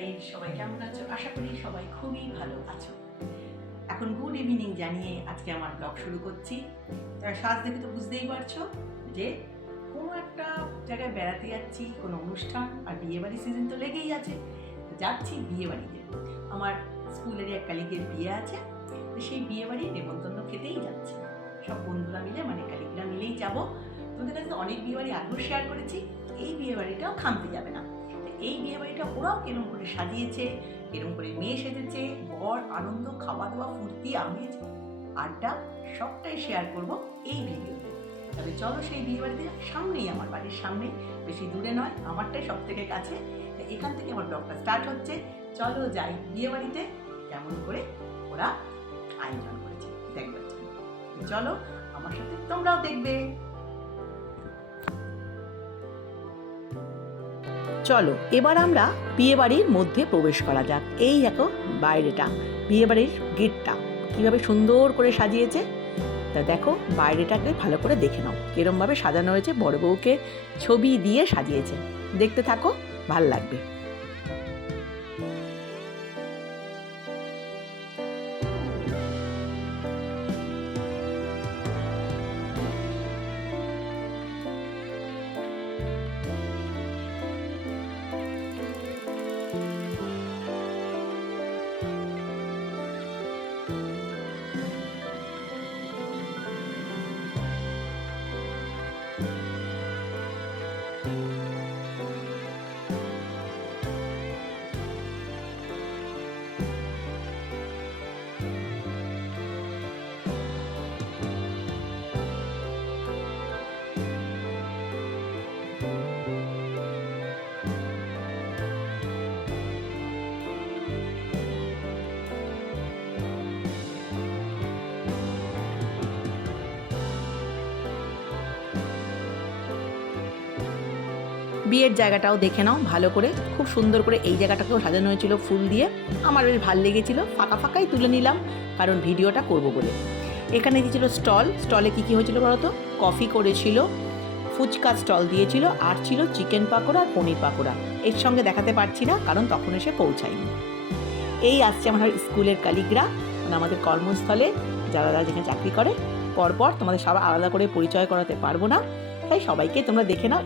Friend সবাই কেমন আছো আশা করি সবাই খুবই ভালো আছো। এখন গুড ইভিনিং জানিয়ে আজকে আমার ব্লগ শুরু করছি। তার সাজ দেখে তো বুঝতেই পারছ যে কোনো একটা জায়গায় বেড়াতে যাচ্ছি, কোনো অনুষ্ঠান, আর বিয়েবাড়ি সিজন তো লেগেই আছে। যাচ্ছি বিয়েবাড়িতে আমার স্কুলেরই এক কালিকের বিয়ে আছে, তো সেই বিয়েবাড়ি নেমন্তন্ন খেতেই যাচ্ছি। সব বন্ধুরা মিলে মানে কালিকরা মিলেই যাব। তোমাদের কাছে অনেক বিয়েবাড়ি আগেও শেয়ার করেছি, এই বিয়েবাড়িটাও খামতে যাবে না। এই বিয়েবাড়িটা ওরাও কিরম করে সাজিয়েছে, কিরম করে মেয়ে সেজেছে, বর, আনন্দ খাওয়া দাওয়া ফুর্তি, আমেজ, আড্ডা, সবটাই শেয়ার করব এই ভিডিওতে। তবে চলো সেই বিয়ে বাড়িতে সামনেই আমার বাড়ির সামনে, বেশি দূরে নয়, আমারটাই সব থেকে কাছে এখান থেকে আমার ব্লগটা স্টার্ট হচ্ছে। চলো যাই বিয়ে বাড়িতে কেমন করে ওরা আয়োজন করেছে দেখবার চলো, আমার সাথে তোমরাও দেখবে। চলো, এবার আমরা বিয়ে বাড়ির মধ্যে প্রবেশ করা যাক। এই দেখো, বাইরেটা বিয়ে বাড়ির গেটটা, কীভাবে সুন্দর করে সাজিয়েছে। তা দেখো, বাইরেটাকে ভালো করে দেখে নাও, কীরমভাবে সাজানো হয়েছে, বড় বউকে ছবি দিয়ে সাজিয়েছে। দেখতে থাকো, ভালো লাগবে। বিয়ের জায়গাটাও দেখে নাও, ভালো করে। খুব সুন্দর করে এই জায়গাটাকেও সাজানো হয়েছিল ফুল দিয়ে। আমার বেশ ভালো লেগেছিল, ফাঁকা ফাঁকাই তুলে নিলাম, কারণ ভিডিওটা করব বলে। এখানে দিয়েছিল স্টল। স্টলে কী কী হয়েছিল বলতো কফি করেছিল, ফুচকা স্টল দিয়েছিল, আর ছিল চিকেন পাকোড়া আর পনির পাকোড়া। এর সঙ্গে দেখাতে পারছি না, কারণ তখন এসে পৌঁছায়নি। এই আসছে আমার স্কুলের কালিগরা মানে আমাদের কর্মস্থলে। যারা যারা যেখানে চাকরি করে, পরপর তোমাদের সবাই আলাদা করে পরিচয় করাতে পারব না। তাই সবাইকে তোমরা দেখে নাও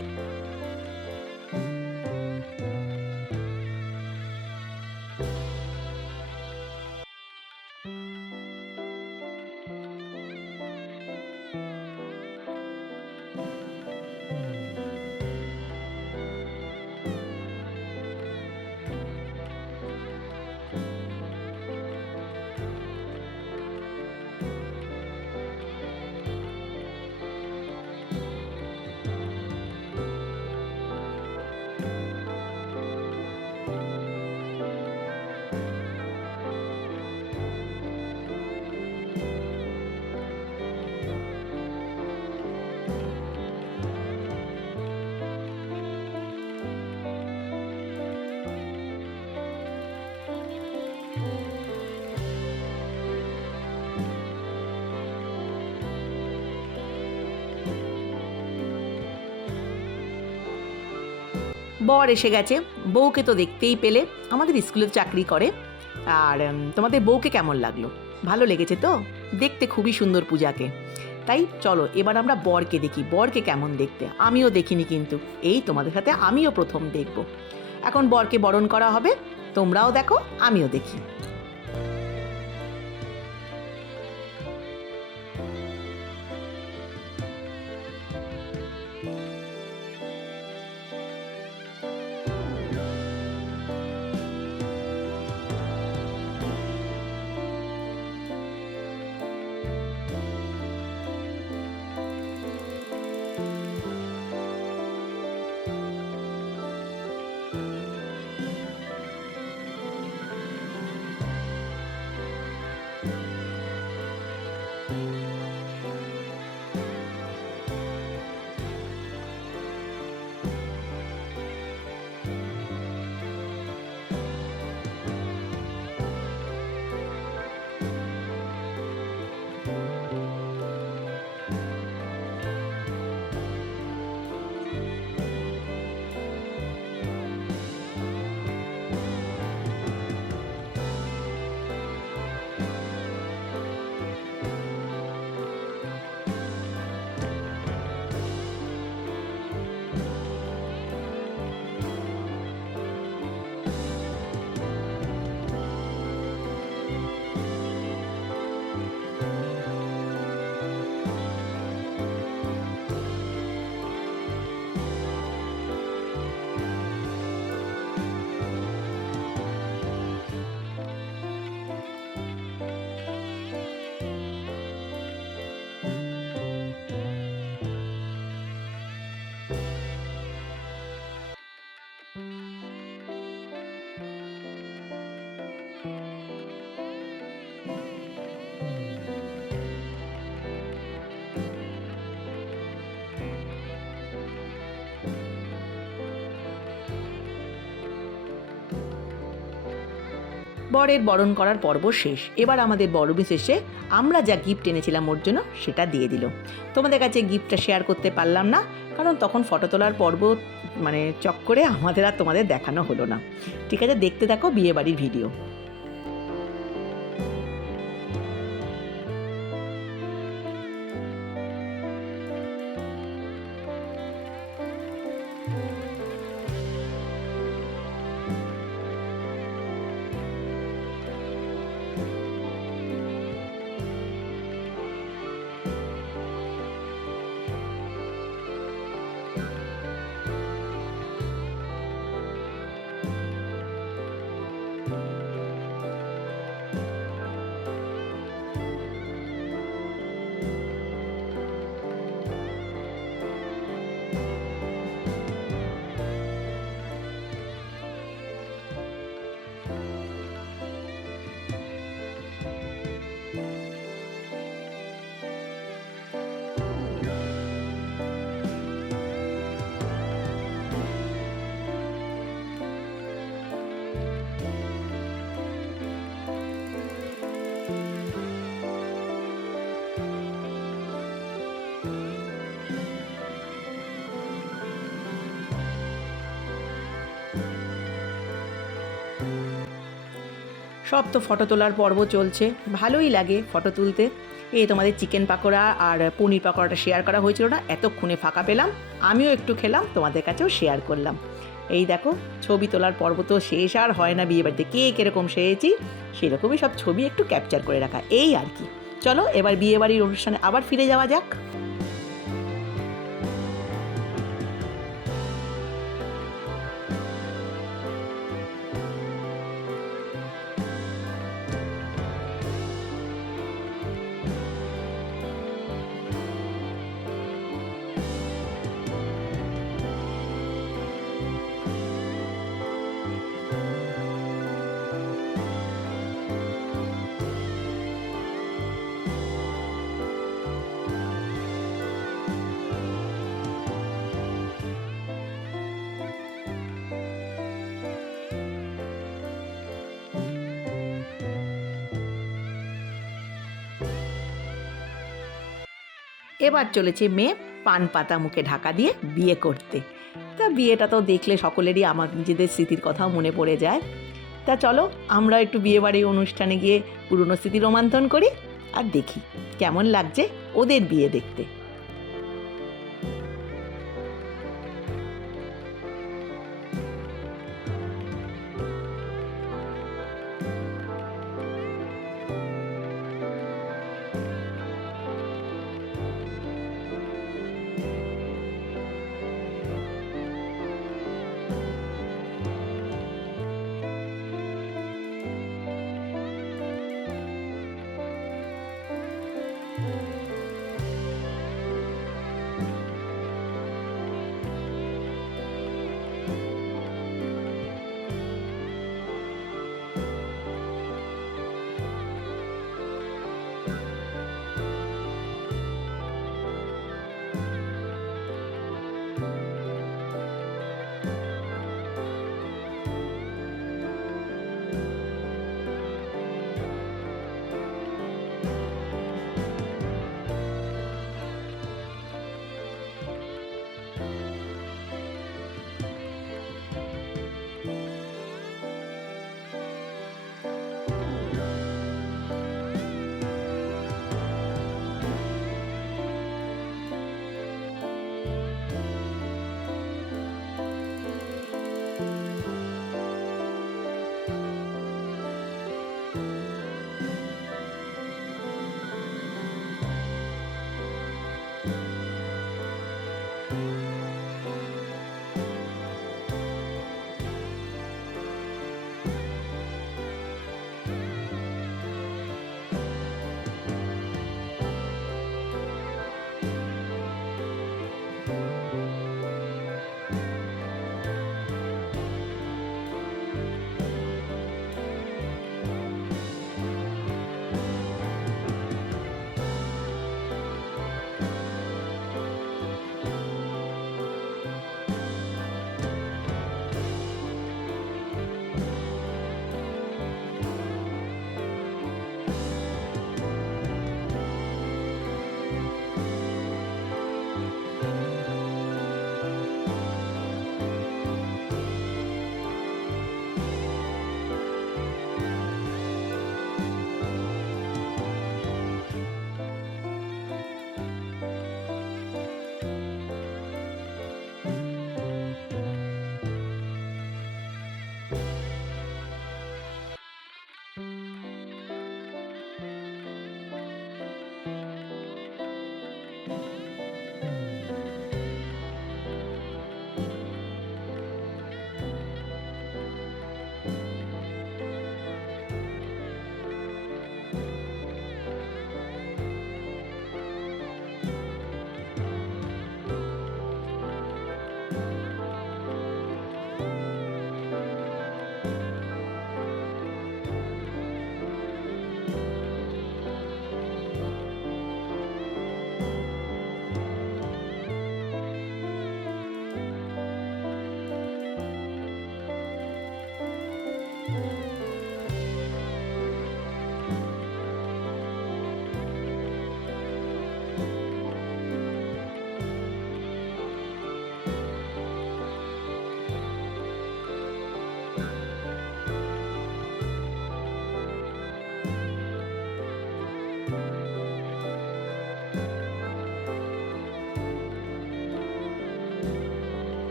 বর এসে গেছে। বউকে তো দেখতেই পেলে। আমাদের স্কুলে চাকরি করে। আর তোমাদের বউকে কেমন লাগল? ভালো লেগেছে তো? দেখতে খুবই সুন্দর পূজাকে। তাই চলো, এবার আমরা বরকে দেখি। বরকে কেমন দেখতে? আমিও দেখিনি কিন্তু। এই তোমাদের সাথে আমিও প্রথম দেখব। এখন বরকে বরণ করা হবে। তোমরাও দেখো, আমিও দেখি। বরের বরণ করার পর্ব শেষ। এবার আমাদের বড় বিশেষে আমরা যা গিফট এনেছিলাম ওর জন্য সেটা দিয়ে দিল। তোমাদের কাছে গিফটটা শেয়ার করতে পারলাম না, কারণ তখন ফটো তোলার পর্ব মানে চক করে আমাদের আর তোমাদের দেখানো হলো না। ঠিক আছে, দেখতে থাকো বিয়েবাড়ির ভিডিও সব তো ফটো তোলার পর্ব চলছে। ভালোই লাগে ফটো তুলতে। এই তোমাদের চিকেন পাকোড়া আর পনির পাকোড়াটা শেয়ার করা হয়েছিল না, এতক্ষণে ফাঁকা পেলাম। আমিও একটু খেলাম, তোমাদের কাছেও শেয়ার করলাম। এই দেখো, ছবি তোলার পর্ব তো শেষ আর হয় না বিয়ে বাড়িতে কে কীরকম সেরেছি সেরকমই সব ছবি একটু ক্যাপচার করে রাখা। এই আর কি। চলো, এবার বিয়েবাড়ির অনুষ্ঠানে আবার ফিরে যাওয়া যাক। এবার চলেছে মেয়ে পান পাতা মুখে ঢাকা দিয়ে বিয়ে করতে। তা বিয়েটা তো দেখলে সকলেরই আমার নিজেদের স্মৃতির কথাও মনে পড়ে যায়। তা চলো আমরা একটু বিয়েবাড়ির অনুষ্ঠানে গিয়ে পুরনো স্মৃতি রোমান্তন করি আর দেখি কেমন লাগছে ওদের বিয়ে দেখতে।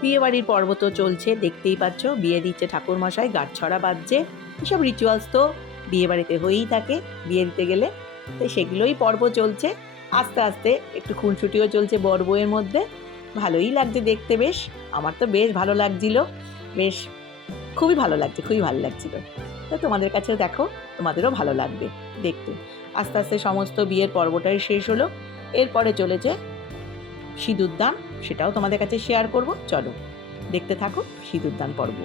বিয়ে বাড়ির পর্ব তো চলছে, দেখতেই পাচ্ছ। বিয়ে দিচ্ছে ঠাকুর মশাই গাঁটছড়া বাজছে। এসব রিচুয়ালস তো বিয়ে বাড়িতে হয়েই থাকে, বিয়ে দিতে গেলে। তো সেগুলোই পর্ব চলছে। আস্তে আস্তে একটু খুনসুটিও চলছে বর বউয়ের মধ্যে। ভালোই লাগছে দেখতে বেশ। আমার তো বেশ ভালো লাগছিল। বেশ, খুবই ভালো লাগছে, খুবই ভালো লাগছিল। তো তোমাদের কাছেও দেখো, তোমাদেরও ভালো লাগবে দেখতে। আস্তে আস্তে সমস্ত বিয়ের পর্বটাই শেষ হলো। এরপরে চলেছে সিঁদুরদান। সেটাও তোমাদের কাছে শেয়ার করব। চলো দেখতে থাকো সিঁদুরদান পর্ব।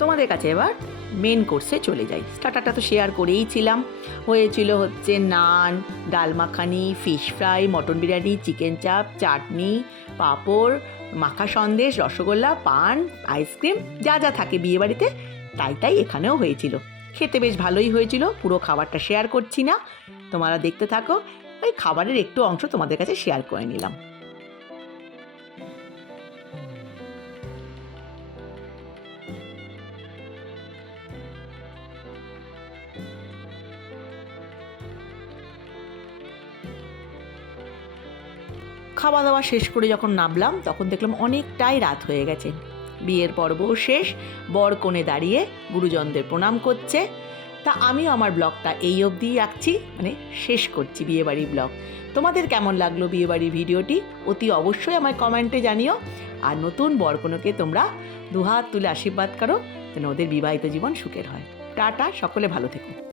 তোমাদের কাছে এবার মেন কোর্সে চলে যাই। স্টার্টারটা তো শেয়ার করেই ছিলাম। হয়েছিল হচ্ছে naan, dal makhani fish fry mutton biryani chicken chaap chutney, papad, মাখা সন্দেশ, রসগোল্লা, পান আইসক্রিম যা যা থাকে বিয়েবাড়িতে তাই তাই এখানেও হয়েছিল। খেতে বেশ ভালোই হয়েছিল, পুরো খাবারটা শেয়ার করছি না। তোমরা দেখতে থাকো, ওই খাবারের একটু অংশ তোমাদের কাছে শেয়ার করে নিলাম। খাওয়া দাওয়া শেষ করে যখন নামলাম, তখন দেখলাম অনেকটাই রাত হয়ে গেছে। বিয়ের পর্ব শেষ, বর কোণে দাঁড়িয়ে গুরুজনদের প্রণাম করছে। তা আমিও আমার ব্লগটা এই অবধি রাখছি মানে শেষ করছি বিয়েবাড়ির ব্লগ। তোমাদের কেমন লাগল বিয়েবাড়ির ভিডিওটি? অতি অবশ্যই আমায় কমেন্টে জানিও। আর নতুন বরকোনোকে তোমরা দুহাত তুলে আশীর্বাদ করো, যেন ওদের বিবাহিত জীবন সুখের হয়। টাটা, সকলে ভালো থেকো।